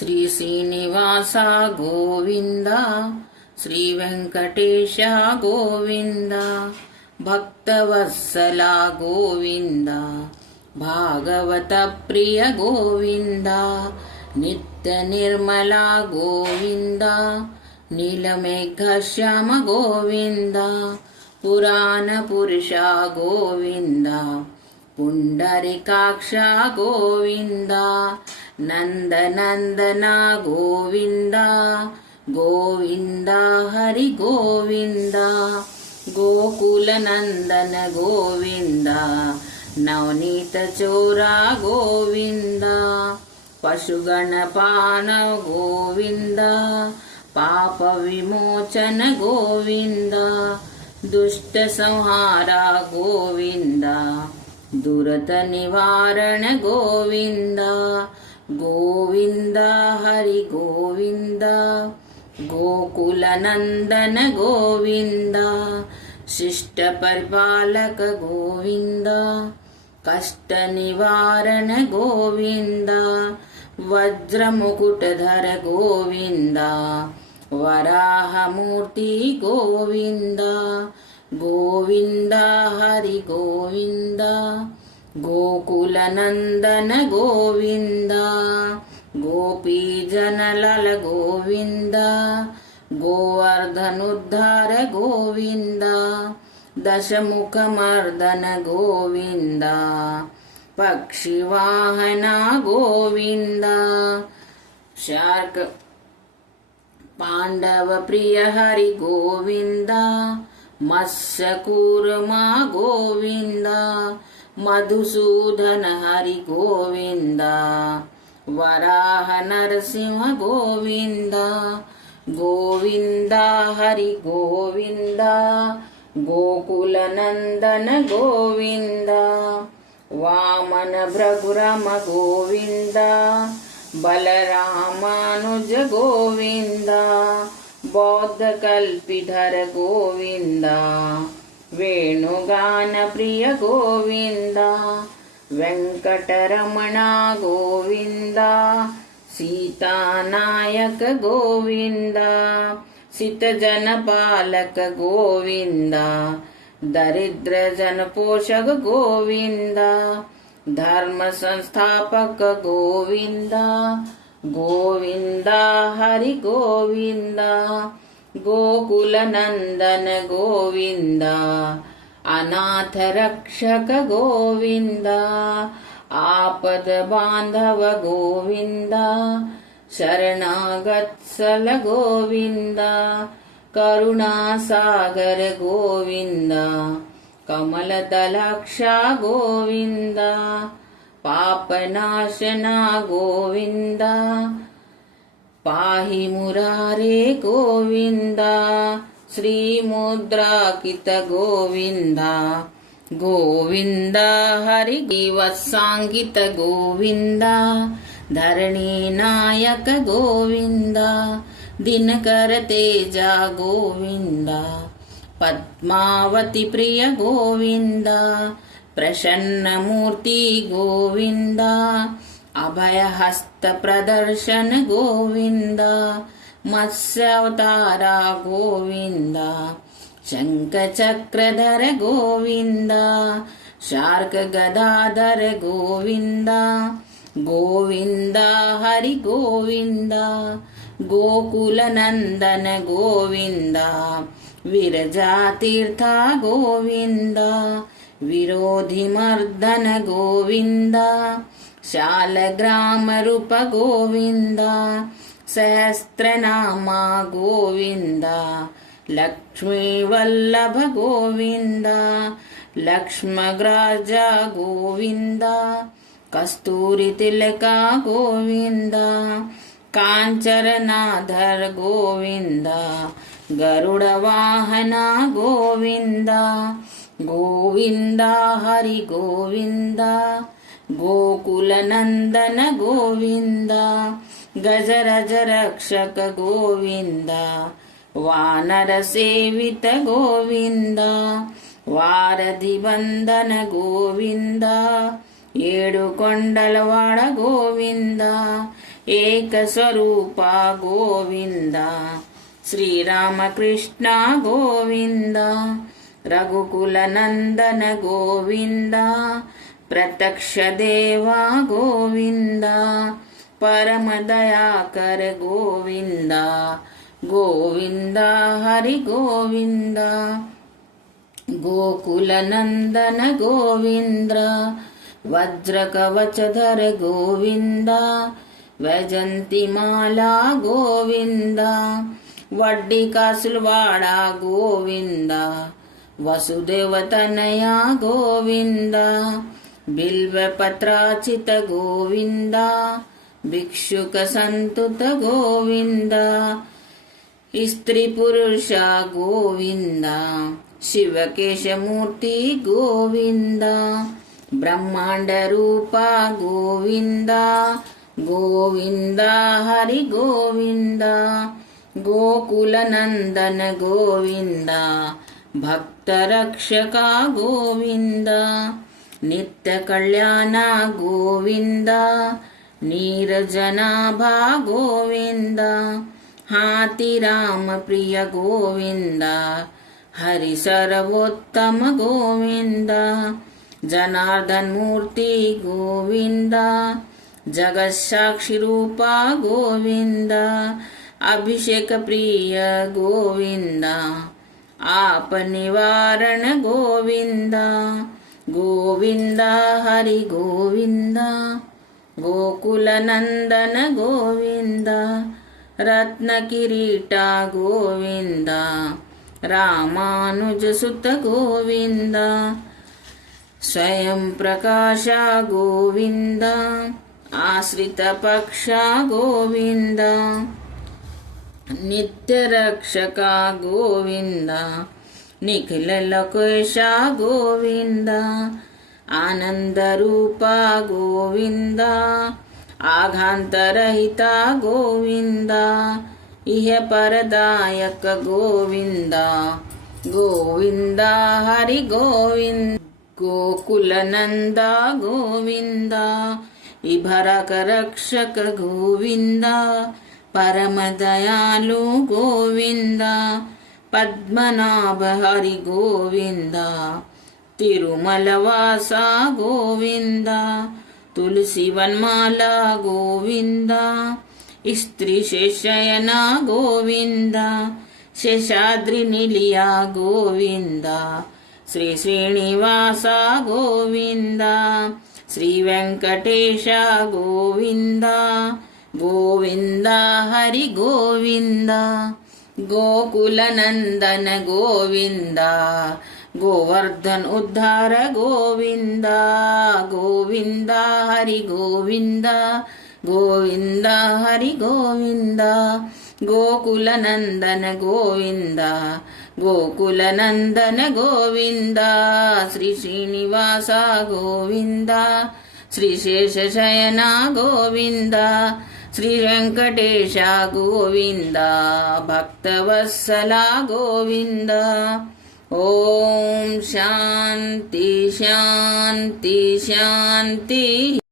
ಶ್ರೀ ಶ್ರೀನಿವಾಸ ಗೋವಿಂದ, ಶ್ರೀ ವೆಂಕಟೇಶ ಗೋವಿಂದ, ಭಕ್ತವತ್ಸಲ ಗೋವಿಂದ, ಭಾಗವತ ಪ್ರಿಯ ಗೋವಿಂದ, ನಿತ್ಯ ನಿರ್ಮಲ ಗೋವಿಂದ, ನೀಲಮೇಘ ಶ್ಯಾಮ ಗೋವಿಂದ, ಪುರಾಣ ಪುರುಷ ಗೋವಿಂದ, ಪುಂಡರಿಕಾಕ್ಷ ಗೋವಿಂದ, ನಂದನಂದನ ಗೋವಿಂದ, ಗೋವಿಂದ ಹರಿ ಗೋವಿಂದ, ಗೋಕುಲ ನಂದನ ಗೋವಿಂದ, ನವನೀತ ಚೋರ ಗೋವಿಂದ, ಪಶುಗಣಪಾನ ಗೋವಿಂದ, ಪಾಪ ವಿಮೋಚನ ಗೋವಿಂದ, ದುಷ್ಟ ಸಂಹಾರ ಗೋವಿಂದ, ದುರತ ನಿವಾರಣ ಗೋವಿಂದ, ಗೋವಿಂದ ಹರಿ ಗೋವಿಂದ, ಗೋಕುಲ ನಂದನ ಗೋವಿಂದ, ಶಿಷ್ಟ ಪರಿಪಾಲಕ ಗೋವಿಂದ, ಕಷ್ಟ ನಿವಾರಣ ಗೋವಿಂದ, ವಜ್ರ ಮುಕುಟಧರ ಗೋವಿಂದ, ವರಾಹ ಮೂರ್ತಿ ಗೋವಿಂದ, ಗೋವಿಂದ ಹರಿ ಗೋವಿಂದ, ಗೋಕುಲ ನಂದನ ಗೋವಿಂದ, ಗೋಪೀ ಜನಲಲ ಗೋವಿಂದ, ಗೋವರ್ಧನುದ್ಧಾರ ಗೋವಿಂದ, ದಶಮುಖ ಮರ್ದನ ಗೋವಿಂದ, ಪಕ್ಷಿವಾಹನ ಗೋವಿಂದ, ಶಾರ್ಕ ಪಾಂಡವ ಪ್ರಿಯ ಹರಿ ಗೋವಿಂದ, ಮತ್ಸ್ಯಕೂರ್ಮ ಗೋವಿಂದ, ಮಧುಸೂದನ ಹರಿ ಗೋವಿಂದ, ವರಾಹ ನರಸಿಂಹ ಗೋವಿಂದ, ಗೋವಿಂದ ಹರಿ ಗೋವಿಂದ, ಗೋಕುಲ ನಂದನ ಗೋವಿಂದ, ವಾಮನ ಭೃಗುರಮ ಗೋವಿಂದ, ಬಲರಾಮಾನುಜ ಗೋವಿಂದ, ಬೌದ್ಧ ಕಲ್ಪಿಧರ ಗೋವಿಂದ, ವೇಣುಗಾನ ಪ್ರಿಯ ಗೋವಿಂದ, ವೆಂಕಟರಮಣ ಗೋವಿಂದ, ಸೀತಾನಾಯಕ ಗೋವಿಂದ, ಸಿತ ಜನಪಾಲಕ ಗೋವಿಂದ, ದರಿದ್ರ ಜನಪೋಷಕ ಗೋವಿಂದ, ಧರ್ಮ ಸಂಸ್ಥಾಪಕ ಗೋವಿಂದ, ಗೋವಿಂದ ಹರಿ ಗೋವಿಂದ, ಗೋಕುಲ ನಂದನ ಗೋವಿಂದ, ಅನಾಥ ರಕ್ಷಕ ಗೋವಿಂದ, ಆಪದ ಬಾಂಧವ ಗೋವಿಂದ, ಶರಣಾಗತ್ಸಲ ಗೋವಿಂದ, ಕರುಣಾಸಾಗರ ಗೋವಿಂದ, ಕಮಲದಲಾಕ್ಷ ಗೋವಿಂದ, ಪಾಪನಾಶನ ಗೋವಿಂದ, ಪಾಹಿ ಮುರಾರೇ ಗೋವಿಂದ, ಶ್ರೀ ಮುದ್ರಾಕಿತ ಗೋವಿಂದ, ಗೋವಿಂದ ಹರಿ ವತ್ಸಾಂಗಿತ ಗೋವಿಂದ, ಧರಣಿ ನಾಯಕ ಗೋವಿಂದ, ದಿನಕರ ತೇಜ ಗೋವಿಂದ, ಪದ್ಮಾವತಿ ಪ್ರಿಯ ಗೋವಿಂದ, ಪ್ರಸನ್ನ ಮೂರ್ತಿ ಗೋವಿಂದ, ಅಭಯ ಹಸ್ತ ಪ್ರದರ್ಶನ ಗೋವಿಂದ, ಮತ್ಸ್ಯಾವತಾರ ಗೋವಿಂದ, ಶಂಖ ಚಕ್ರಧರ ಗೋವಿಂದ, ಶಾರ್ಕ ಗದಾಧರ ಗೋವಿಂದ, ಗೋವಿಂದ ಹರಿ ಗೋವಿಂದ, ಗೋಕುಲ ನಂದನ ಗೋವಿಂದ, ವಿರಜಾತೀರ್ಥ ಗೋವಿಂದ, ವಿರೋಧಿ ಮರ್ದನ ಗೋವಿಂದ, ಶಾಲಗ್ರಾಮ ರೂಪ ಗೋವಿಂದ, ಸಹಸ್ರನಾಮ ಗೋವಿಂದ, ಲಕ್ಷ್ಮೀ ವಲ್ಲಭ ಗೋವಿಂದ, ಲಕ್ಷ್ಮಗ್ರಾಜ ಗೋವಿಂದ, ಕಸ್ತೂರಿ ತಿಲಕ ಗೋವಿಂದ, ಕಾಂಚರನಾಧರ ಗೋವಿಂದ, ಗರುಡ ವಾಹನ ಗೋವಿಂದ, ಗೋವಿಂದ ಹರಿ ಗೋವಿಂದ, ಗೋಕುಲ ನಂದನ ಗೋವಿಂದ, ಗಜರಜ ರಕ್ಷಕ ಗೋವಿಂದ, ವಾನರ ಸೇವಿತ ಗೋವಿಂದ, ವಾರಧಿ ಬಂಧನ ಗೋವಿಂದ, ಏಳು ಕೊಂಡಲವಾಡ ಗೋವಿಂದ, ಏಕಸ್ವರೂಪ ಗೋವಿಂದ ಶ್ರೀರಾಮಕೃಷ್ಣ ಗೋವಿಂದ ರಘುಕುಲ ನಂದನ ಗೋವಿಂದ ಪ್ರತ್ಯಕ್ಷ ದೇವ ಗೋವಿಂದ ಪರಮ ದಯಾಕರ ಗೋವಿಂದ ಗೋವಿಂದ ಹರಿ ಗೋವಿಂದ ಗೋಕುಲ ನಂದನ ಗೋವಿಂದ ವಜ್ರ ಕವಚಧರ ಗೋವಿಂದ ವೈಜಂತಿ ಮಾಲಾ ಗೋವಿಂದ ವಡ್ಡಿ ಕಾಸುಲವಾಡ ಗೋವಿಂದ ವಸುದೇವ ತನಯ ಗೋವಿಂದ ಬಿಲ್ವ ಪತ್ರಾಚಿತ ಗೋವಿಂದ ಭಿಕ್ಷುಕ ಸಂತುತ ಗೋವಿಂದ ಸ್ತ್ರೀ ಪುರುಷ ಗೋವಿಂದ ಶಿವಕೇಶ ಮೂರ್ತಿ ಗೋವಿಂದ ಬ್ರಹ್ಮಾಂಡ ರೂಪ ಗೋವಿಂದ ಗೋವಿಂದ ಹರಿ ಗೋವಿಂದ ಗೋಕುಲ ನಂದನ ಗೋವಿಂದ ಭಕ್ತ ರಕ್ಷಕ ಗೋವಿಂದ ನಿತ್ಯ ಕಲ್ಯಾಣ ಗೋವಿಂದ ನೀರಜನಾಭ ಗೋವಿಂದ ಹಾತಿ ರಾಮ ಪ್ರಿಯ ಗೋವಿಂದ ಹರಿ ಸರ್ವೋತ್ತಮ ಗೋವಿಂದ ಜನಾರ್ದನ್ ಮೂರ್ತಿ ಗೋವಿಂದ ಜಗತ್ಸಾಕ್ಷಿ ರೂಪ ಗೋವಿಂದ ಅಭಿಷೇಕ ಪ್ರಿಯ ಗೋವಿಂದ ಆಪ ನಿವಾರಣ ಗೋವಿಂದ ಗೋವಿಂದ ಹರಿ ಗೋವಿಂದ ಗೋಕುಲ ನಂದನ ಗೋವಿಂದ ರತ್ನ ಕಿರೀಟ ಗೋವಿಂದ ರಾಮಾನುಜ ಸುತ ಗೋವಿಂದ ಸ್ವಯಂ ಪ್ರಕಾಶ ಗೋವಿಂದ ಆಶ್ರಿತ ಪಕ್ಷ ಗೋವಿಂದ ನಿತ್ಯ ರಕ್ಷಕ ಗೋವಿಂದ ನಿಖಿಲ ಲೋಕೇಶ ಗೋವಿಂದ ಆನಂದ ರೂಪ ಗೋವಿಂದ ಆಘಾಂತರಹಿತ ಗೋವಿಂದ ಇಹ ಪರದಾಯಕ ಗೋವಿಂದ ಗೋವಿಂದ ಹರಿ ಗೋವಿಂದ ಗೋಕುಲ ನಂದ ಗೋವಿಂದ ಇಭರಕ ರಕ್ಷಕ ಗೋವಿಂದ ಪರಮ ದಯಾಲು ಗೋವಿಂದ ಪದ್ಮನಾಭ ಹರಿ ಗೋವಿಂದ ತಿರುಮಲವಾಸ ಗೋವಿಂದ ತುಳಸಿ ವನ್ಮಾಲ ಗೋವಿಂದ ಸ್ತ್ರೀ ಶೇಷಯನ ಗೋವಿಂದ ಶೇಷಾದ್ರಿ ನಿಲಿಯ ಗೋವಿಂದ ಶ್ರೀ ಶ್ರೀನಿವಾಸ ಗೋವಿಂದ ಶ್ರೀ ವೆಂಕಟೇಶ ಗೋವಿಂದ ಗೋವಿಂದ ಹರಿ ಗೋವಿಂದ ಗೋಕುಲ ನಂದನ ಗೋವಿಂದ ಗೋವರ್ಧನ್ ಉದ್ಧಾರ ಗೋವಿಂದ ಗೋವಿಂದ ಹರಿ ಗೋವಿಂದ ಗೋವಿಂದ ಹರಿ ಗೋವಿಂದ ಗೋಕುಲ ನಂದನ ಗೋವಿಂದ ಗೋಕುಲ ನಂದನ ಗೋವಿಂದ ಶ್ರೀ ಶ್ರೀನಿವಾಸ ಗೋವಿಂದ ಶ್ರೀ ಶೇಷಶಯನ ಗೋವಿಂದ ಶ್ರೀ ವೆಂಕಟೇಶ ಗೋವಿಂದ ಭಕ್ತವತ್ಸಲ ಗೋವಿಂದ ಓಂ ಶಾಂತಿ ಶಾಂತಿ ಶಾಂತಿ